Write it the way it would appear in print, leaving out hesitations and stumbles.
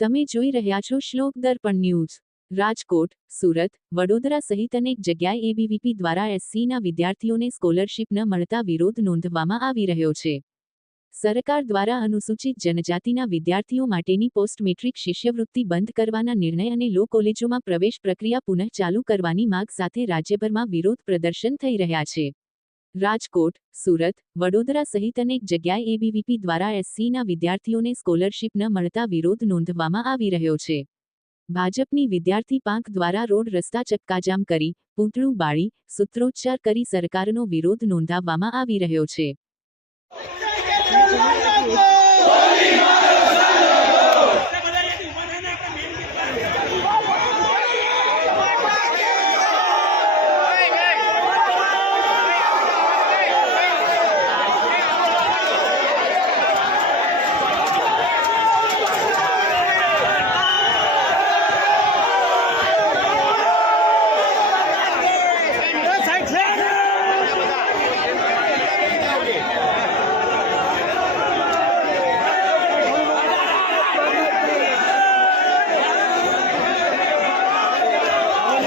તમે જોઈ રહ્યા છો શ્લોક દર્પણ ન્યૂઝ। રાજકોટ, સુરત, વડોદરા સહિત અનેક જગ્યાએ એબીવીપી દ્વારા એસસીના વિદ્યાર્થીઓને સ્કોલરશીપ ન મળતા વિરોધ નોંધવામાં આવી રહ્યો છે। સરકાર દ્વારા અનુસૂચિત જનજાતિના વિદ્યાર્થીઓ માટેની પોસ્ટ મેટ્રિક શિષ્યવૃત્તિ બંધ કરવાના નિર્ણય અને લો કોલેજોમાં પ્રવેશ પ્રક્રિયા પુનઃ ચાલુ કરવાની માગ સાથે રાજ્યભરમાં વિરોધ પ્રદર્શન થઈ રહ્યા છે। રાજકોટ, સુરત, વડોદરા સહિત અનેક જગ્યાએ એબીવીપી દ્વારા એસસીના વિદ્યાર્થીઓને સ્કોલરશીપ ન મળતા વિરોધ નોંધવામાં આવી રહ્યો છે। ભાજપની વિદ્યાર્થી પાંખ દ્વારા રોડ રસ્તા ચક્કાજામ કરી, પૂતળું બાળી, સૂત્રોચ્ચાર કરી સરકારનો વિરોધ નોંધાવવામાં આવી રહ્યો છે।